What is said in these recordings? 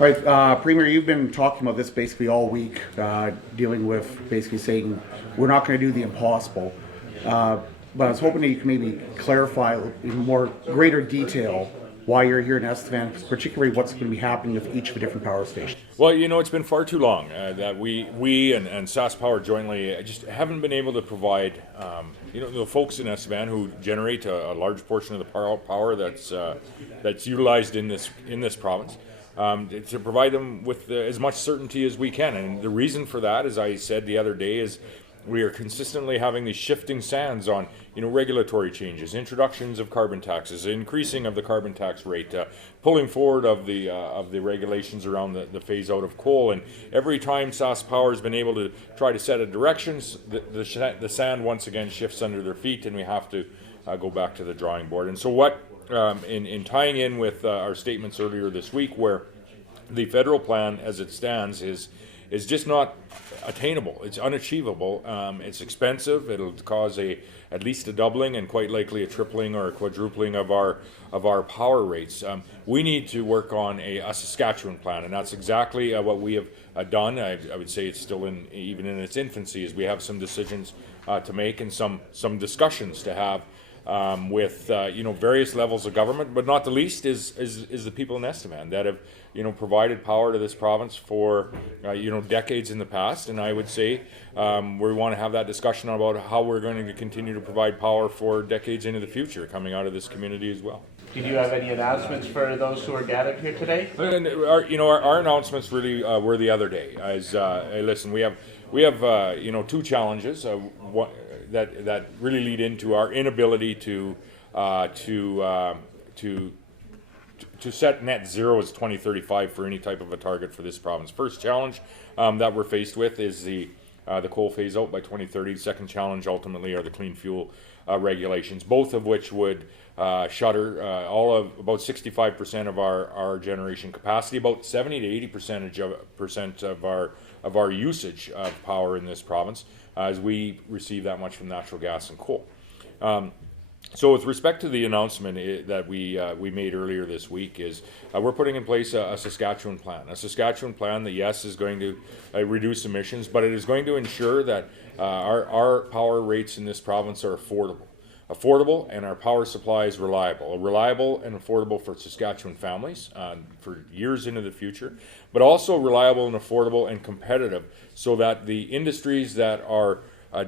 All right, Premier, you've been talking about this basically all week, dealing with basically saying we're not going to do the impossible. But I was hoping that you could maybe clarify in more greater detail why you're here in Estevan, particularly what's going to be happening with each of the different power stations. Well, it's been far too long that we and Sask Power jointly just haven't been able to provide, the folks in Estevan who generate a large portion of the power that's utilized in this province, to provide them with as much certainty as we can. And the reason for that, as I said the other day, is we are consistently having these shifting sands on, regulatory changes, introductions of carbon taxes, increasing of the carbon tax rate, pulling forward of the regulations around the phase out of coal. And every time Sask Power has been able to try to set a directions, the sand once again shifts under their feet, and we have to go back to the drawing board. And so what, in tying in with our statements earlier this week, where the federal plan as it stands is just not attainable. It's unachievable. It's expensive. It'll cause at least a doubling and quite likely a tripling or a quadrupling of our power rates. We need to work on a Saskatchewan plan, and that's exactly what we have done. I would say it's still even in its infancy, as we have some decisions to make and some discussions to have with various levels of government, but not the least is the people in Estevan that have provided power to this province for decades in the past. And I would say we want to have that discussion about how we're going to continue to provide power for decades into the future coming out of this community as well. Did you have any announcements for those who are gathered here today? And our announcements really were the other day. As listen, we have two challenges. That really lead into our inability to set net zero as 2035 for any type of a target for this province. First challenge that we're faced with is the coal phase out by 2030. Second challenge ultimately are the clean fuel regulations, both of which would shutter about 65% of our generation capacity, about 70 to 80% of our usage of power in this province, as we receive that much from natural gas and coal. So with respect to the announcement that we made earlier this week, is we're putting in place a Saskatchewan plan. A Saskatchewan plan that, yes, is going to reduce emissions, but it is going to ensure that our power rates in this province are affordable, and our power supply is reliable and affordable for Saskatchewan families for years into the future, but also reliable and affordable and competitive, so that the industries that are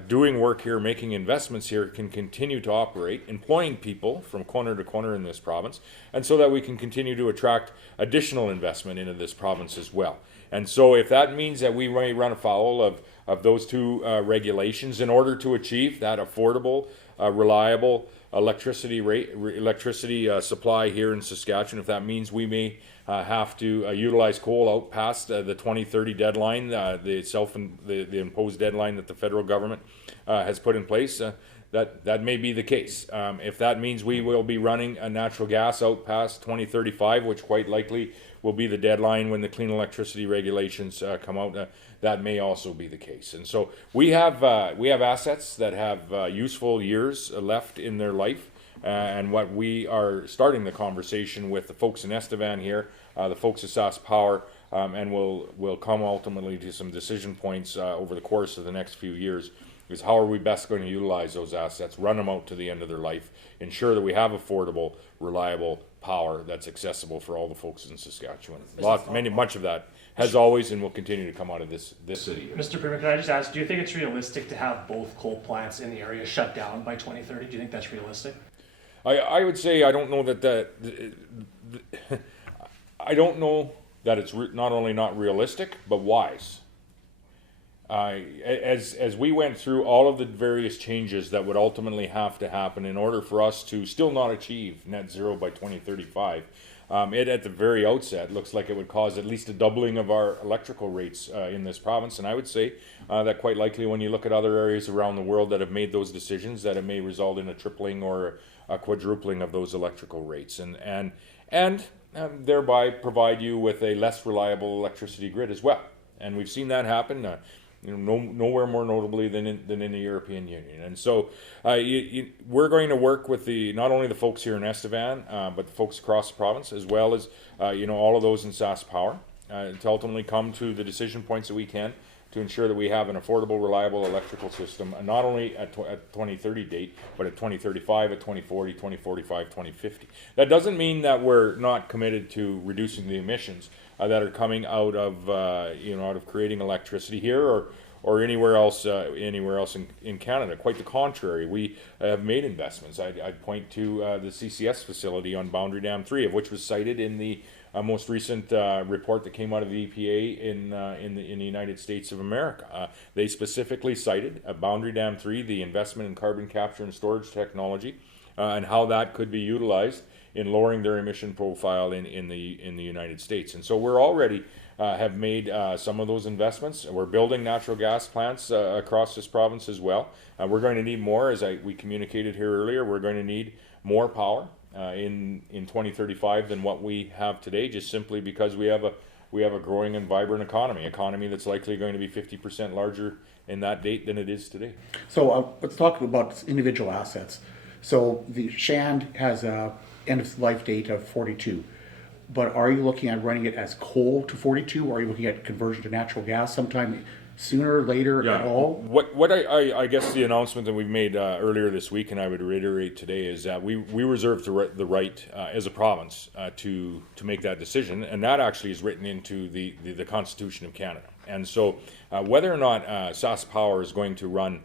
doing work here, making investments here, can continue to operate, employing people from corner to corner in this province, and so that we can continue to attract additional investment into this province as well. And so if that means that we may run afoul of those two regulations in order to achieve that affordable, reliable electricity supply here in Saskatchewan, if that means we may have to utilize coal out past the 2030 deadline, the imposed deadline that the federal government has put in place, that may be the case. If that means we will be running natural gas out past 2035, which quite likely will be the deadline when the clean electricity regulations come out, that may also be the case. And so we have assets that have useful years left in their life. And what we are starting the conversation with the folks in Estevan here, the folks at Sask Power, and we'll come ultimately to some decision points over the course of the next few years, is how are we best going to utilize those assets, run them out to the end of their life, ensure that we have affordable, reliable power that's accessible for all the folks in Saskatchewan. Much of that has always and will continue to come out of this city. Mr. Premier, can I just ask, do you think it's realistic to have both coal plants in the area shut down by 2030? Do you think that's realistic? I would say I don't know I don't know that it's not only not realistic, but wise. As we went through all of the various changes that would ultimately have to happen in order for us to still not achieve net zero by 2035, it at the very outset looks like it would cause at least a doubling of our electrical rates in this province. And I would say that quite likely, when you look at other areas around the world that have made those decisions, that it may result in a tripling or a quadrupling of those electrical rates, and thereby provide you with a less reliable electricity grid as well. And we've seen that happen. Nowhere more notably than in the European Union. And so we're going to work with not only the folks here in Estevan, but the folks across the province, as well as all of those in Sask Power, to ultimately come to the decision points that we can to ensure that we have an affordable, reliable electrical system, not only at 2030 date, but at 2035, at 2040, 2045, 2050. That doesn't mean that we're not committed to reducing the emissions that are coming out of out of creating electricity here or anywhere else in Canada. Quite the contrary, we have made investments. I'd point to the CCS facility on Boundary Dam 3, of which was cited in the most recent report that came out of the EPA in the United States of America. They specifically cited Boundary Dam 3, the investment in carbon capture and storage technology, and how that could be utilized in lowering their emission profile in the United States. And so we're already have made some of those investments. We're building natural gas plants across this province as well. We're going to need more, as we communicated here earlier. We're going to need more power in 2035 than what we have today, just simply because we have a growing and vibrant economy that's likely going to be 50% larger in that date than it is today. So let's talk about individual assets. So the Shand has a end of life date of 42. But are you looking at running it as coal to 42, or are you looking at conversion to natural gas sometime sooner, later, at all? What I guess the announcement that we've made earlier this week, and I would reiterate today, is that we reserve the right as a province to make that decision, and that actually is written into the Constitution of Canada. And so whether or not SaskPower is going to run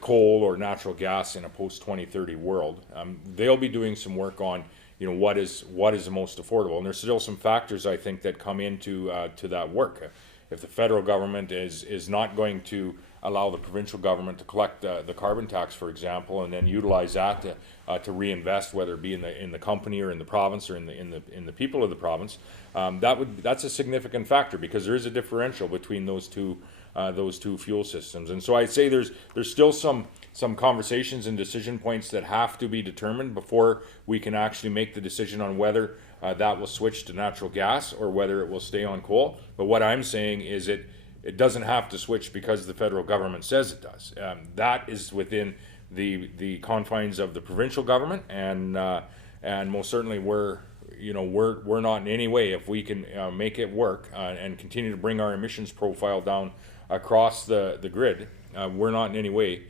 coal or natural gas in a post-2030 world, they'll be doing some work on what is the most affordable, and there's still some factors I think that come into to that work. If the federal government is not going to allow the provincial government to collect the carbon tax, for example, and then utilize that to reinvest, whether it be in the company or in the province or in the people of the province, that's a significant factor, because there is a differential between those two fuel systems. And so I'd say there's still some conversations and decision points that have to be determined before we can actually make the decision on whether that will switch to natural gas or whether it will stay on coal. But what I'm saying is it doesn't have to switch because the federal government says it does. That is within the confines of the provincial government, and most certainly we're not in any way, if we can make it work and continue to bring our emissions profile down across the grid, we're not in any way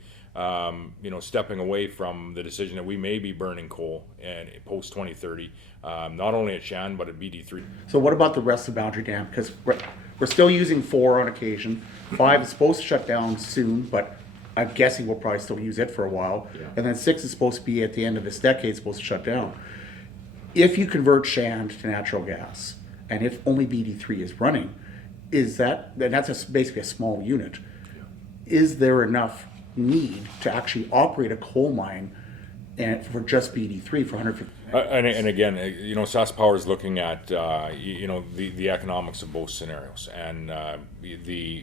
stepping away from the decision that we may be burning coal and post 2030, not only at Shan but at BD3. So what about the rest of Boundary Dam? Because we're still using 4 on occasion. 5 is supposed to shut down soon, but I'm guessing we'll probably still use it for a while. Yeah. And then 6 is supposed to be at the end of this decade, supposed to shut down. If you convert Shand to natural gas, and if only BD3 is running, that's basically a small unit. Is there enough need to actually operate a coal mine and for just BD3 for 150? And again, SaskPower is looking at the economics of both scenarios, and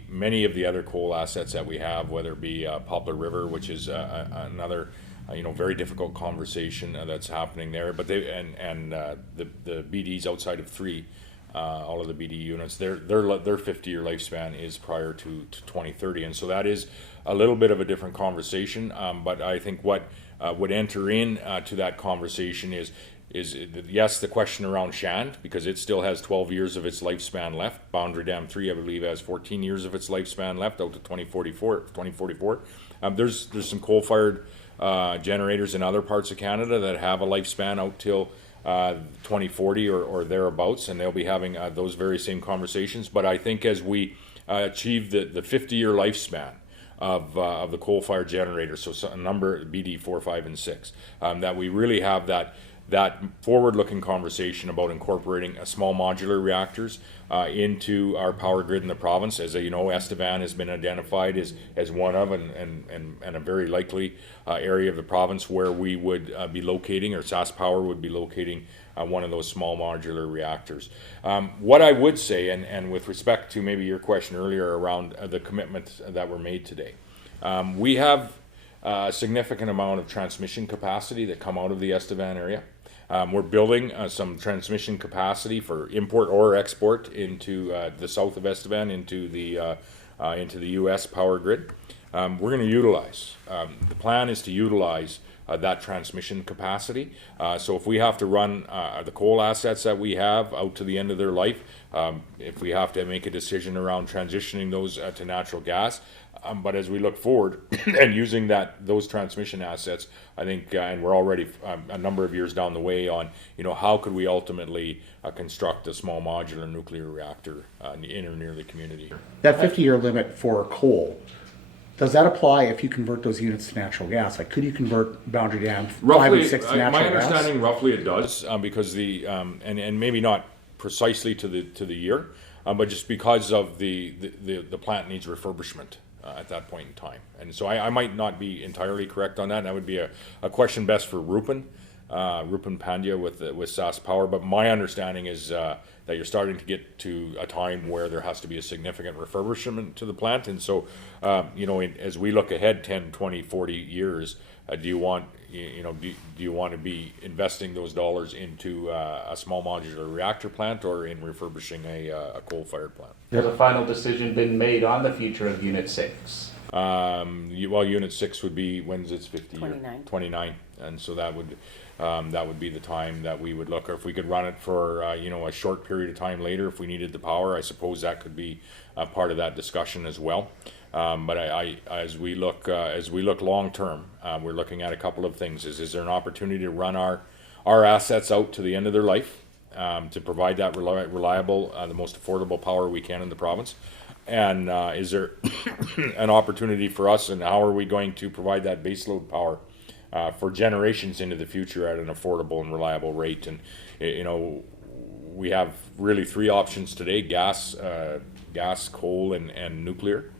many of the other coal assets that we have, whether it be Poplar River, which is another very difficult conversation that's happening there, but the BDs outside of 3. All of the BD units, their 50-year lifespan is prior to 2030, and so that is a little bit of a different conversation. But I think what would enter in to that conversation is yes, the question around Shand, because it still has 12 years of its lifespan left. Boundary Dam 3, I believe, has 14 years of its lifespan left out to 2044. There's some coal-fired generators in other parts of Canada that have a lifespan out till 2040 or thereabouts, and they'll be having those very same conversations. But I think as we achieve the 50-year lifespan of the coal-fired generator, so a number BD 4, 5, and 6, that we really have that forward-looking conversation about incorporating small modular reactors into our power grid in the province. As you know, Estevan has been identified as one of and a very likely area of the province where we would be locating, or SaskPower would be locating one of those small modular reactors. What I would say, and with respect to maybe your question earlier around the commitments that were made today, we have a significant amount of transmission capacity that come out of the Estevan area. We're building some transmission capacity for import or export into the south of Estevan, into the U.S. power grid. We're going to utilize. The plan is to utilize that transmission capacity. So if we have to run the coal assets that we have out to the end of their life, if we have to make a decision around transitioning those to natural gas, but as we look forward and using those transmission assets, I think, and we're already a number of years down the way on, how could we ultimately construct a small modular nuclear reactor in or near the community. That 50-year limit for coal, does that apply if you convert those units to natural gas? Like, could you convert Boundary Dam 5 and 6 to natural my gas? understanding, roughly, it does, because and maybe not precisely to the year, but just because of the plant needs refurbishment at that point in time. And so I might not be entirely correct on that. That would be a question best for Rupin Pandya with Sask Power. But my understanding is that you're starting to get to a time where there has to be a significant refurbishment to the plant. And so, as we look ahead 10, 20, 40 years, do you want to be investing those dollars into a small modular reactor plant or in refurbishing a coal-fired plant? Has a final decision been made on the future of Unit 6? Unit 6 would be, when's its 50 year? 29. 29, and so that would be the time that we would look, or if we could run it for a short period of time later if we needed the power. I suppose that could be part of that discussion as well. But as we look long term, we're looking at a couple of things. Is there an opportunity to run our assets out to the end of their life, to provide that reliable, the most affordable power we can in the province? And is there an opportunity for us, and how are we going to provide that baseload power for generations into the future at an affordable and reliable rate? And we have really three options today: gas, coal, and nuclear.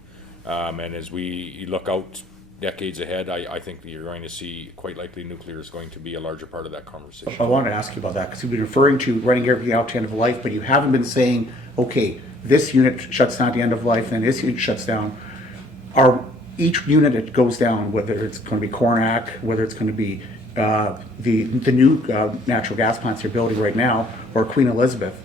And as we look out decades ahead, I think that you're going to see, quite likely, nuclear is going to be a larger part of that conversation. I wanted to ask you about that because you've been referring to running everything out to end of life, but you haven't been saying, okay, this unit shuts down at the end of life, and this unit shuts down. Each unit that goes down, whether it's going to be Cornac, whether it's going to be the new natural gas plants you're building right now, or Queen Elizabeth,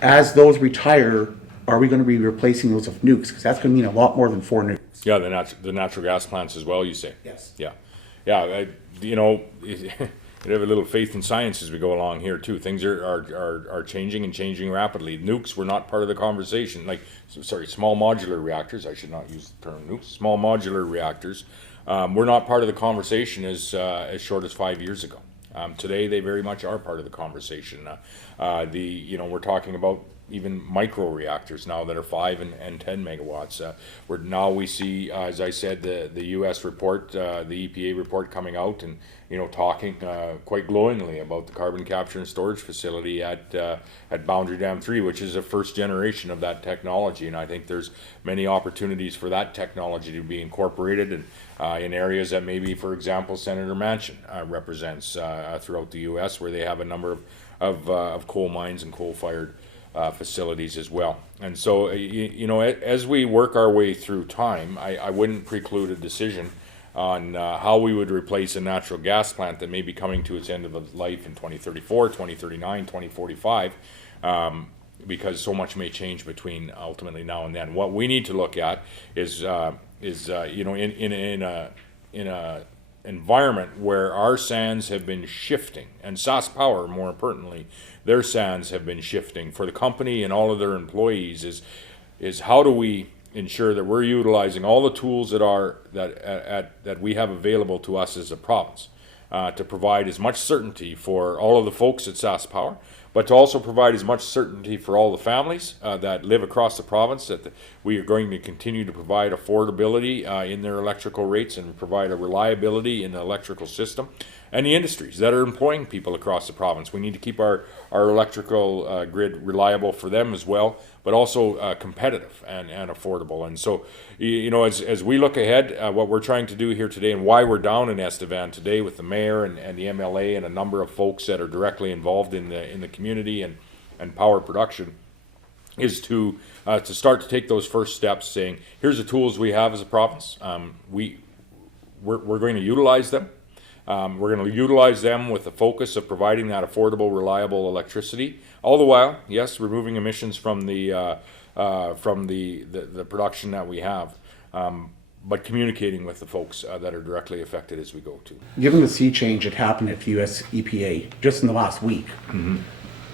as those retire, are we going to be replacing those with nukes? Because that's going to mean a lot more than 4 nukes. Yeah, the natural gas plants as well, you say? Yes. Yeah. You have a little faith in science as we go along here too. Things are changing and changing rapidly. Nukes were not part of the conversation. Small modular reactors. I should not use the term nukes. Small modular reactors were not part of the conversation as short as 5 years ago. Today, they very much are part of the conversation. We're talking about even micro reactors now that are 5 and 10 megawatts. Where now we see, as I said, the U.S. report, the EPA report coming out and talking quite glowingly about the carbon capture and storage facility at Boundary Dam 3, which is the first generation of that technology. And I think there's many opportunities for that technology to be incorporated in areas that maybe, for example, Senator Manchin represents throughout the U.S., where they have a number of coal mines and coal-fired facilities as well. And so, as we work our way through time, I wouldn't preclude a decision on how we would replace a natural gas plant that may be coming to its end of its life in 2034, 2039, 2045, because so much may change between ultimately now and then. What we need to look at is in a environment where our sands have been shifting, and Sask Power, more importantly, their sands have been shifting for the company and all of their employees, is how do we ensure that we're utilizing all the tools that we have available to us as a province to provide as much certainty for all of the folks at Sask Power, but to also provide as much certainty for all the families that live across the province, that we are going to continue to provide affordability in their electrical rates and provide a reliability in the electrical system, and the industries that are employing people across the province. We need to keep our electrical grid reliable for them as well, but also competitive and affordable. And so, as we look ahead, what we're trying to do here today, and why we're down in Estevan today with the mayor and the MLA and a number of folks that are directly involved in the community and power production, is to start to take those first steps, saying, here's the tools we have as a province. We're going to utilize them. We're going to utilize them with the focus of providing that affordable, reliable electricity, all the while, yes, removing emissions from the production that we have. but communicating with the folks that are directly affected as we go too. Given the sea change that happened at US EPA just in the last week,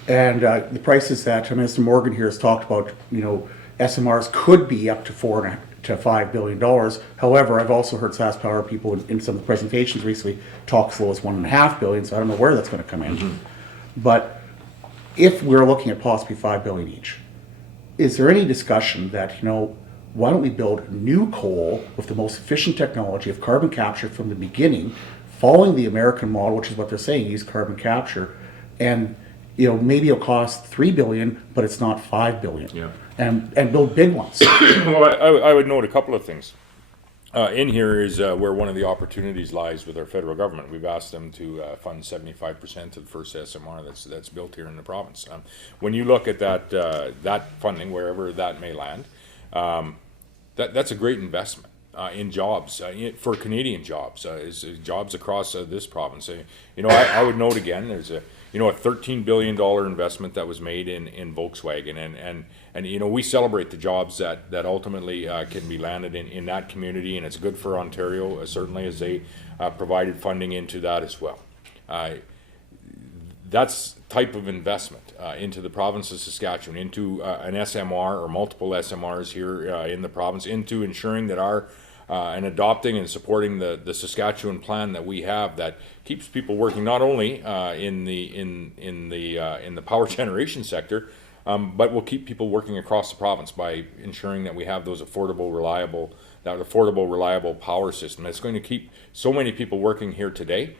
and the prices that Mr. Morgan here has talked about, SMRs could be up to $4 to $5 billion. However, I've also heard SaskPower people in some of the presentations recently talk as low as $1.5 billion. So I don't know where that's going to come in. But if we're looking at possibly $5 billion each, is there any discussion that why don't we build new coal with the most efficient technology of carbon capture from the beginning, following the American model, which is what they're saying, use carbon capture, and maybe it'll cost $3 billion, but it's not $5 billion. Yeah. And build big ones. Well, I would note a couple of things. In here is where one of the opportunities lies with our federal government. We've asked them to fund 75% of the first SMR that's built here in the province. When you look at that funding, wherever that may land, that's a great investment in jobs, for Canadian jobs, jobs across this province. I would note again, there's a $13 billion investment that was made in Volkswagen, and we celebrate the jobs that ultimately can be landed in that community, and it's good for Ontario, certainly, as they provided funding into that as well. That's type of investment into the province of Saskatchewan, into an SMR or multiple SMRs here in the province, into ensuring that and adopting and supporting the Saskatchewan plan that we have that keeps people working not only in the power generation sector, but will keep people working across the province by ensuring that we have those affordable, reliable power system. It's going to keep so many people working here today,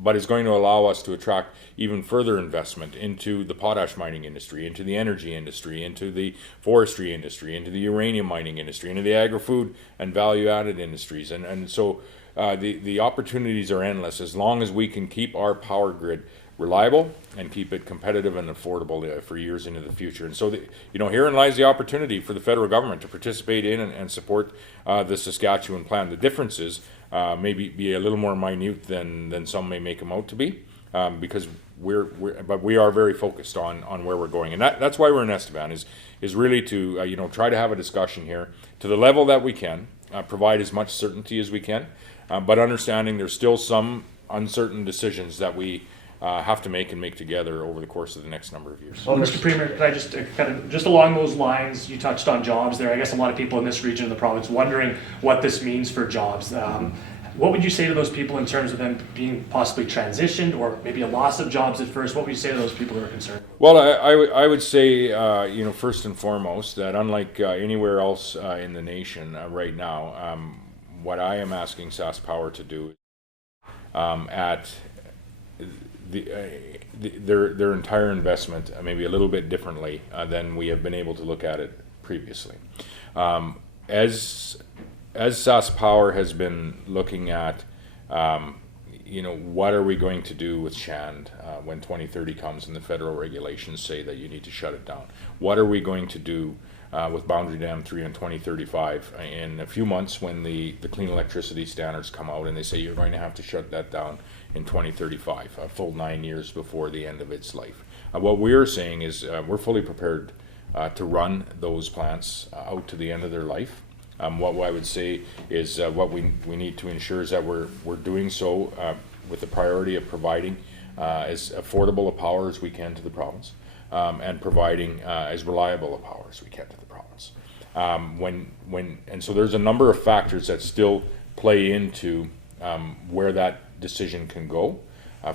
but it's going to allow us to attract even further investment into the potash mining industry, into the energy industry, into the forestry industry, into the uranium mining industry, into the agri-food and value-added industries. And so the opportunities are endless as long as we can keep our power grid reliable and keep it competitive and affordable for years into the future. And so, herein lies the opportunity for the federal government to participate in and support the Saskatchewan plan. The difference is maybe be a little more minute than some may make them out to be, because but we are very focused on where we're going, and that's why we're in Estevan is really to try to have a discussion here to the level that we can, provide as much certainty as we can, but understanding there's still some uncertain decisions that we have to make together over the course of the next number of years. Well, Mr. Premier, could I just just along those lines, you touched on jobs there. I guess a lot of people in this region of the province wondering what this means for jobs. What would you say to those people in terms of them being possibly transitioned or maybe a loss of jobs at first? What would you say to those people who are concerned? Well, I would say, first and foremost, that unlike anywhere else in the nation right now, what I am asking SaskPower to do at their entire investment maybe a little bit differently than we have been able to look at it previously. As SaskPower has been looking at, what are we going to do with Shand when 2030 comes and the federal regulations say that you need to shut it down? What are we going to do with Boundary Dam 3 in 2035 in a few months when the clean electricity standards come out and they say you're going to have to shut that down in 2035, a full 9 years before the end of its life? What we're saying is we're fully prepared to run those plants out to the end of their life. What I would say is what we need to ensure is that we're doing so with the priority of providing as affordable a power as we can to the province, and providing as reliable a power as we can to the province. And so there's a number of factors that still play into where that decision can go.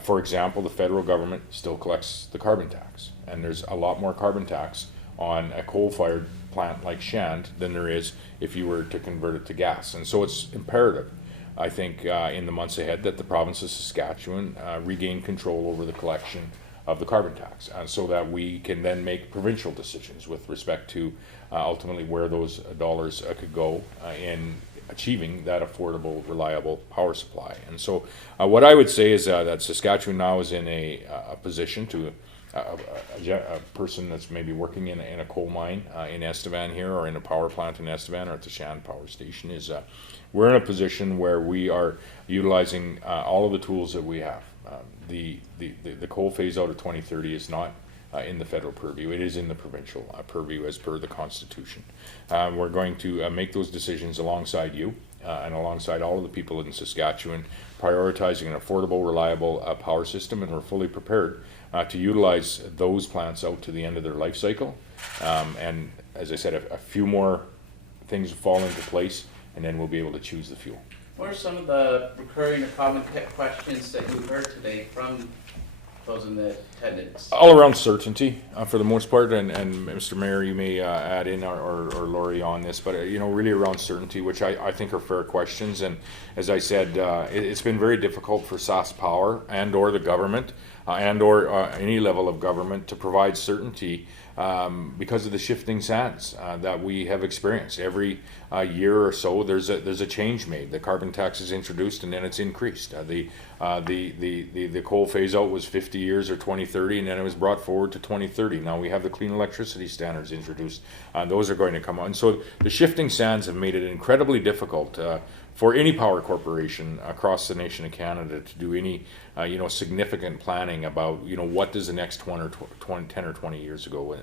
For example, the federal government still collects the carbon tax, and there's a lot more carbon tax on a coal-fired plant like Shand than there is if you were to convert it to gas. And so it's imperative, I think, in the months ahead that the province of Saskatchewan regain control over the collection of the carbon tax, so that we can then make provincial decisions with respect to ultimately where those dollars could go in achieving that affordable, reliable power supply. And so what I would say is that Saskatchewan now is in a position to a person that's maybe working in a coal mine in Estevan here, or in a power plant in Estevan, or at the Shand Power Station, is we're in a position where we are utilizing all of the tools that we have. The coal phase out of 2030 is not in the federal purview. It is in the provincial purview as per the Constitution. We're going to make those decisions alongside you and alongside all of the people in Saskatchewan, prioritizing an affordable, reliable power system, and we're fully prepared to utilize those plants out to the end of their life cycle. And as I said, a few more things fall into place, and then we'll be able to choose the fuel. What are some of the recurring or common questions that you heard today from those in the attendance? All around certainty, for the most part, and Mr. Mayor, you may add in or Laurie on this, but really around certainty, which I think are fair questions. And as I said, it's been very difficult for SaskPower and or the government and or any level of government to provide certainty because of the shifting sands that we have experienced. Every year or so, there's a change made. The carbon tax is introduced and then it's increased. The coal phase out was 50 years or 2030, and then it was brought forward to 2030. Now we have the clean electricity standards introduced. Those are going to come on. So the shifting sands have made it incredibly difficult for any power corporation across the nation of Canada to do any significant planning about what does the next 10 or 20 years ago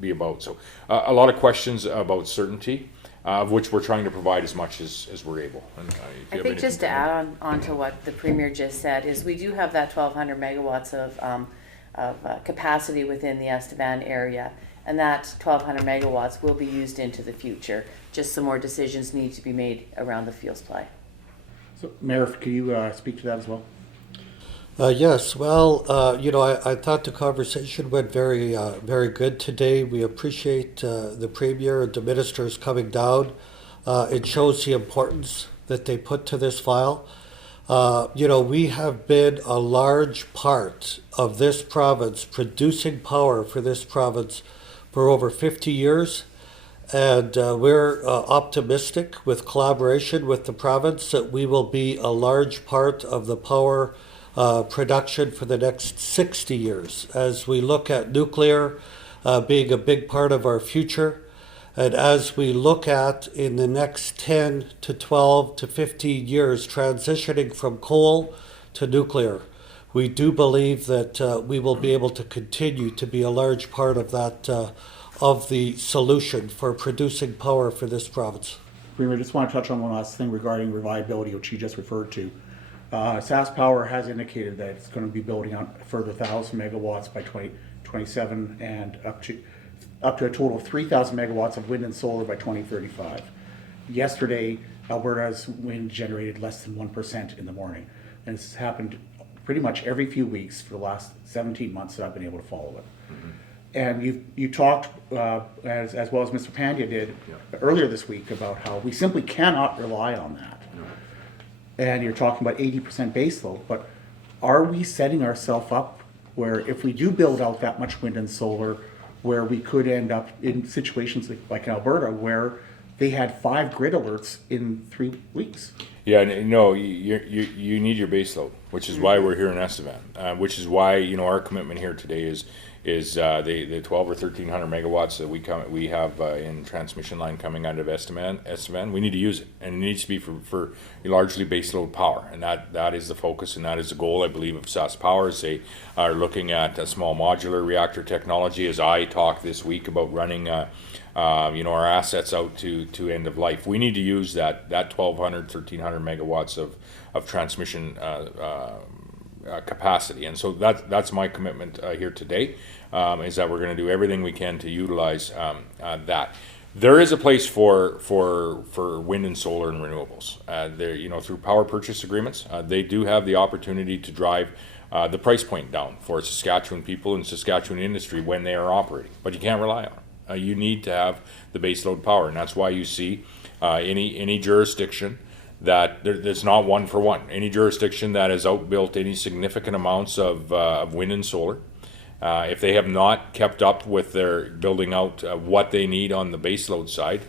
be about. So a lot of questions about certainty, of which we're trying to provide as much as we're able. And, I think just to add on to what the Premier just said is we do have that 1,200 megawatts of capacity within the Estevan area, and that 1,200 megawatts will be used into the future. Just some more decisions need to be made around the fuel supply. So, Mayor, can you speak to that as well? Yes, well, I thought the conversation went very good today. We appreciate the Premier and the ministers coming down. It shows the importance that they put to this file. We have been a large part of this province, producing power for this province for over 50 years. And we're optimistic with collaboration with the province that we will be a large part of the power production for the next 60 years as we look at nuclear being a big part of our future. And as we look at in the next 10 to 12 to 15 years transitioning from coal to nuclear, we do believe that we will be able to continue to be a large part of that of the solution for producing power for this province. Premier, I just want to touch on one last thing regarding reliability, which you just referred to. SaskPower has indicated that it's going to be building on a further 1,000 megawatts by 2027 and up to a total of 3,000 megawatts of wind and solar by 2035. Yesterday, Alberta's wind generated less than 1% in the morning, and this has happened pretty much every few weeks for the last 17 months that I've been able to follow it. Mm-hmm. And you talked, as well as Mr. Pandya did earlier this week, about how we simply cannot rely on that. No. And you're talking about 80% baseload, but are we setting ourselves up where if we do build out that much wind and solar, where we could end up in situations like Alberta, where they had 5 grid alerts in 3 weeks? Yeah, no, you need your baseload, which is why we're here in Estevan, which is why our commitment here today is the 12 or 1,300 megawatts that we have in transmission line coming out of Estevan. We need to use it, and it needs to be for largely baseload power, and that is the focus, and that is the goal, I believe, of SaskPower. As they are looking at a small modular reactor technology, as I talked this week about running our assets out to end of life. We need to use that 1,200, 1,300 megawatts of transmission capacity, and so that's my commitment here today, is that we're going to do everything we can to utilize that. There is a place for wind and solar and renewables. Through power purchase agreements, they do have the opportunity to drive the price point down for Saskatchewan people and Saskatchewan industry when they are operating, but you can't rely on it. You need to have the baseload power, and that's why you see any jurisdiction that there's not one for one. Any jurisdiction that has outbuilt any significant amounts of wind and solar, if they have not kept up with their building out what they need on the baseload side,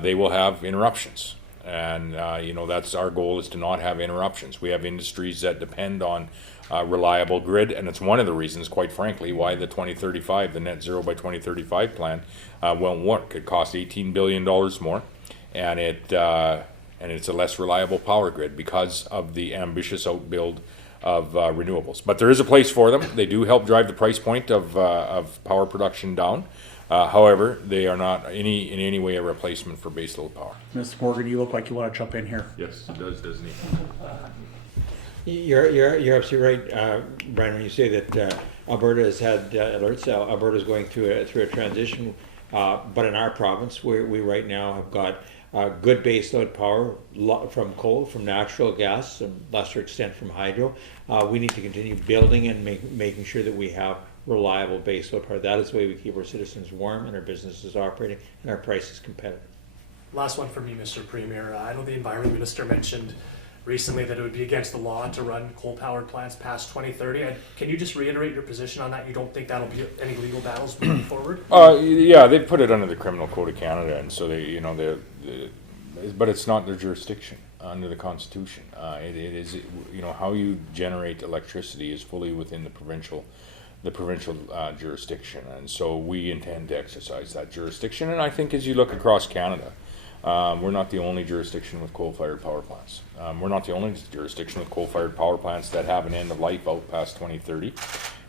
they will have interruptions. And that's our goal, is to not have interruptions. We have industries that depend on reliable grid, and it's one of the reasons, quite frankly, why the net zero by 2035 plan won't work. It costs $18 billion more, and it's a less reliable power grid because of the ambitious outbuild renewables. But there is a place for them. They do help drive the price point of power production down. However, they are not in any way a replacement for baseload power. Ms. Morgan, you look like you want to jump in here. Yes, it does, doesn't he? You're absolutely right, Brian, when you say that Alberta has had alerts. Alberta is going through a transition, but in our province, we right now have got good baseload power from coal, from natural gas, and lesser extent from hydro. We need to continue building and making sure that we have reliable baseload power. That is the way we keep our citizens warm and our businesses operating and our prices competitive. Last one for me, Mr. Premier. I know the Environment Minister mentioned recently that it would be against the law to run coal-powered plants past 2030. Can you just reiterate your position on that? You don't think that'll be any legal battles moving forward? Yeah, they put it under the Criminal Code of Canada, and so but it's not their jurisdiction under the Constitution. It is, how you generate electricity is fully within the provincial jurisdiction, and so we intend to exercise that jurisdiction. And I think as you look across Canada, we're not the only jurisdiction with coal-fired power plants. We're not the only jurisdiction with coal-fired power plants that have an end of life out past 2030.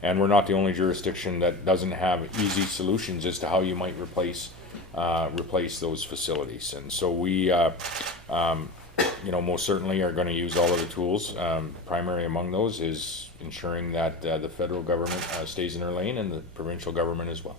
And we're not the only jurisdiction that doesn't have easy solutions as to how you might replace those facilities. And so we, most certainly are going to use all of the tools. Primary among those is ensuring that the federal government stays in their lane and the provincial government as well.